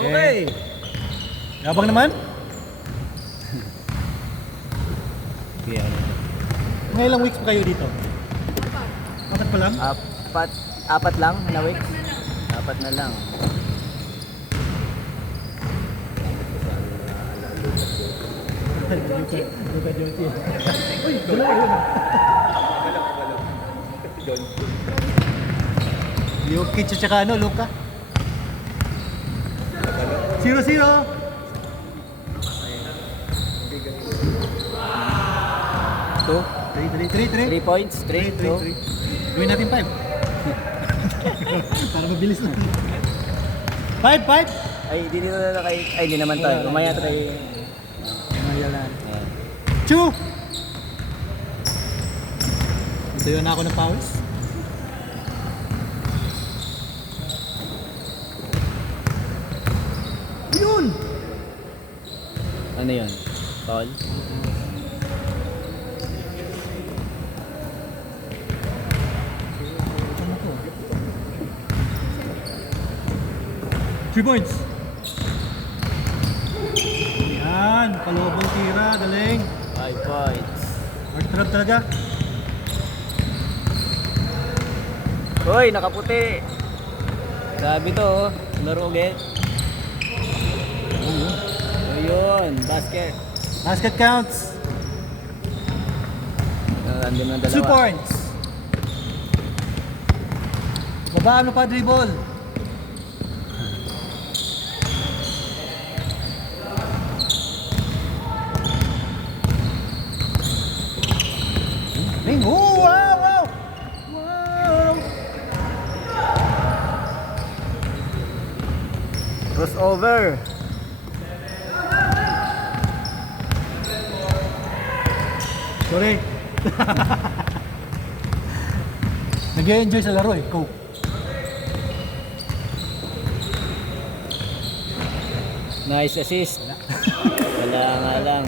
Okay. Yabang naman. Yeah. Mga ilang weeks pa kayo dito? Apat pa lang? Apat lang na weeks. Apat na lang. Luka Jonty. Uy, dalawa yun. Jokic at saka ano, Luka. 0-0. Two. 3 points. 3, 2. Gawin natin 5. Para mabilis lang. 5. Ay, hindi na kay... Ay, hindi naman tayo. Umaya tayo. Umaya lang. Ayan. 2. Sayo na ako ng pawis. Yun! Ano yun? Foul? Ano to? 3 points. Yan, palobong tira, galing. 5 points. Heartthrob talaga. Hoy, nakaputi. Sabi to, oh. Laro ulit. Ayun, basket. Basket counts. Nandun ng 2 dalawa. points. Babaan mo pa dribble. Ring. Oh, wow! Crossover. Sorry. Nag-enjoy sa laro eh. Go. Nice assist. Wala nga lang.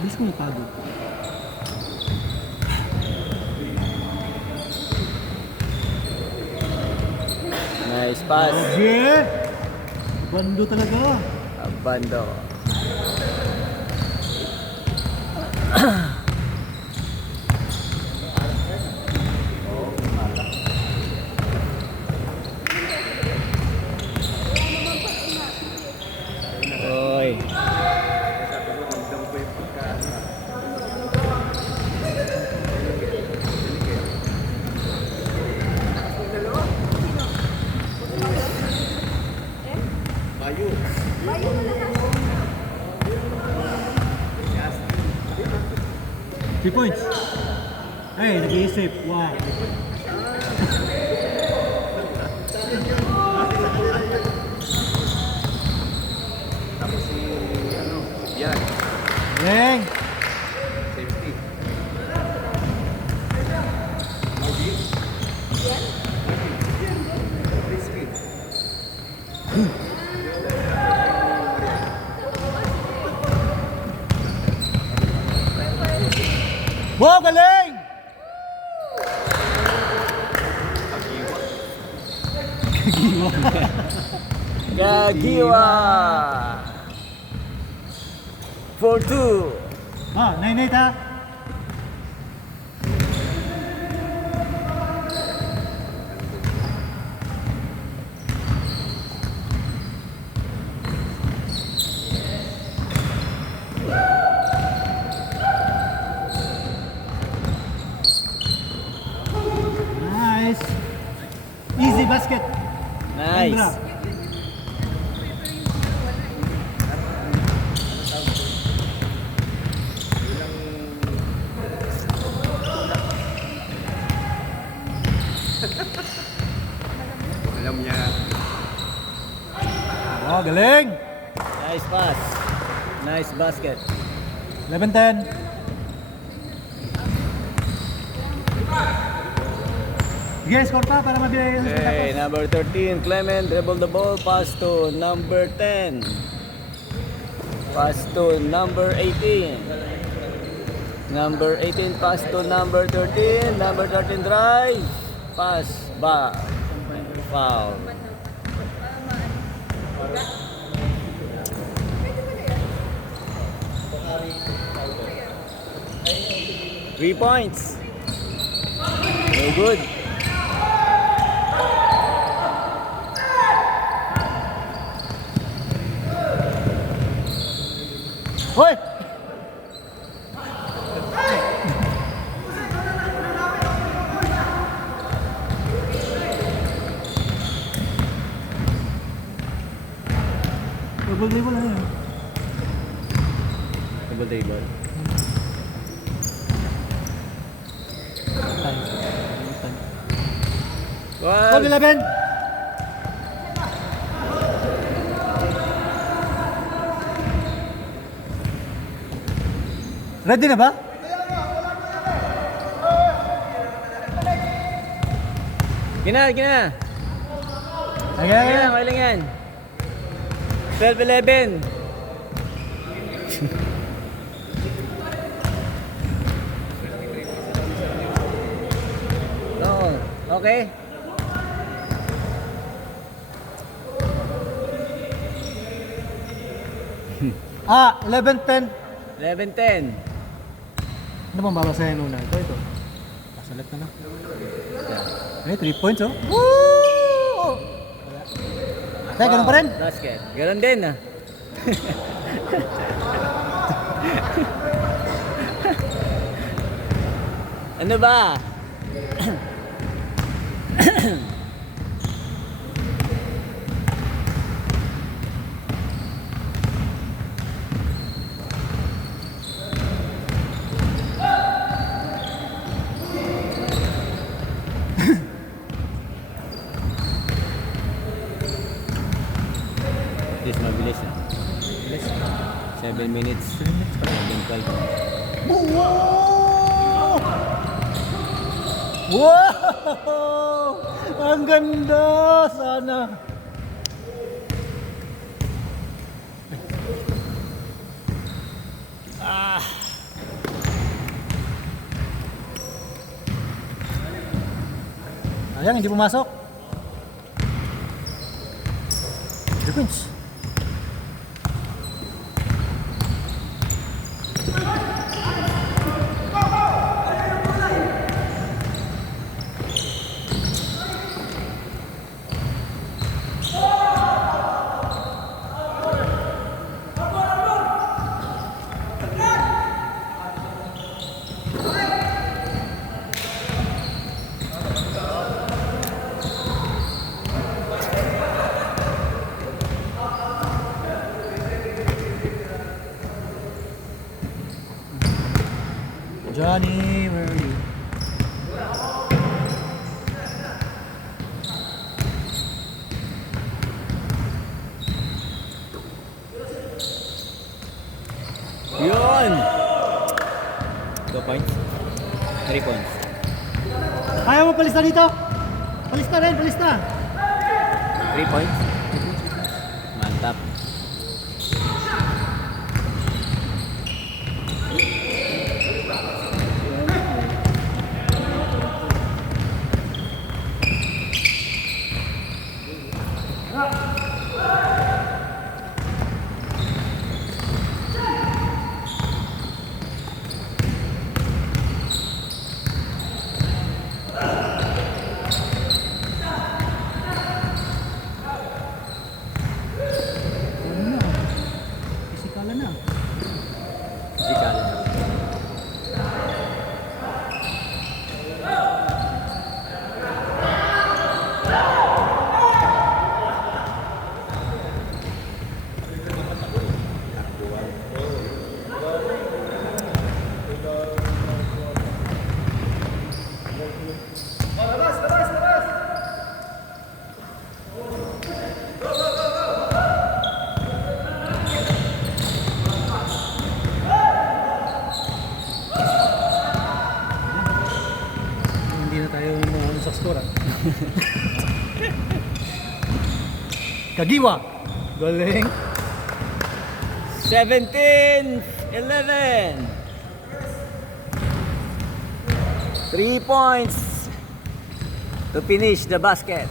Bilis ko ipagod. Nice pass. Okay. Bando talaga. Abando. Oy. Three points. Ay, nag-iisip. Wow. Tapos si yan, Leng. safety. Risky. Wow, galing! Gagiwa. 4-2. Ah, 9-8 ha? Nice. Easy basket. Nice. Andra. Alam niya. Oh, galing. Nice pass. Nice basket. 11-10. Sige, score pa para mabilis. Okay, number 13, Clement, dribble the ball, pass to number 10. Pass to number 18. Number 18 pass to number 13. Number 13 drive. Pass. Ba. Foul. Three points. No good. Hoy! Double dribble na yun. Double table. Hold 11! Ready na ba? Gina. Ayan, Ayan, okay lang yan. 12-11. Oo, okay. Ah, 11-10. 11-10. Ano bang babasahin una? Ito. Pasalat na lang. Eh, 3 points oh. Woo! Wala. Ganun pa rin? Basket. Ganun din ah. Ano ba? This mabilis ah. 7 minutes. 7:12. Wow! Wow! Ang ganda! Sana! Ayan, hindi pumasok. 3 points. Johnny, where are you? Yun! 2 points. 3 points. Ayaw mo palis na dito? Palis na rin, palis na! 3 points. Mantap. Isikala na. Physical. Hindi na tayo ano sa score. Kagiwa! Galing! 17-11. 3 points to finish the basket.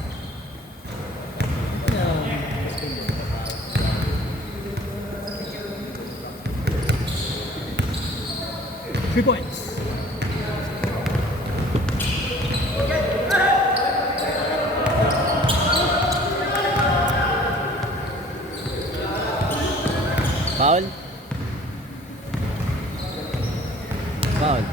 Three points. Foul? Foul.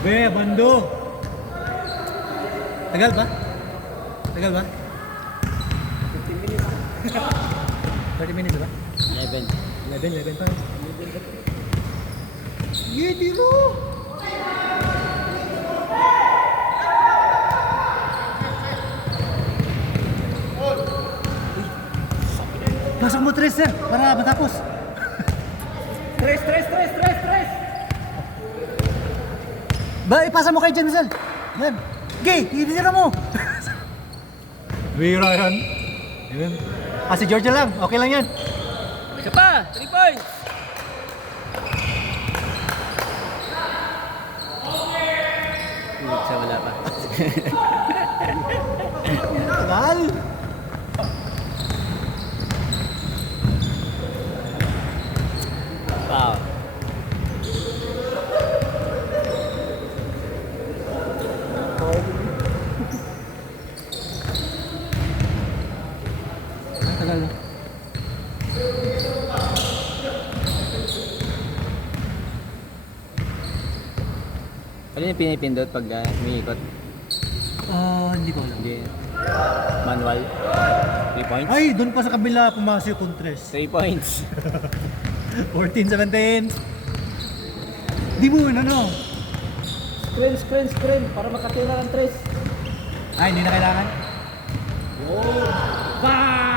Be, bando. Tagal ba? Tagal ba? 30 minutes ba? 11. 11 pa. Sige, tiro! Pasok mo 3, sir, para matapos. Tres! Ba, ipasa mo kay Jan Rizal. Yan. Gay, ititira mo. Bira yan. Yan. Si George na lang. Okay lang yan. Isa pa! 3 points! Sa wala pa. Tagal. Foul. Tagal na. Ano yung pinipindot pag umiikot? Hindi ko alam. Hindi. Manual. 3 points? Ay, doon pa sa kabila pumasok yung tres. 3 points. 14, 17. Di mo yun, ano? Screen. Para makatira ng 3. Ay, hindi na kailangan. Bang!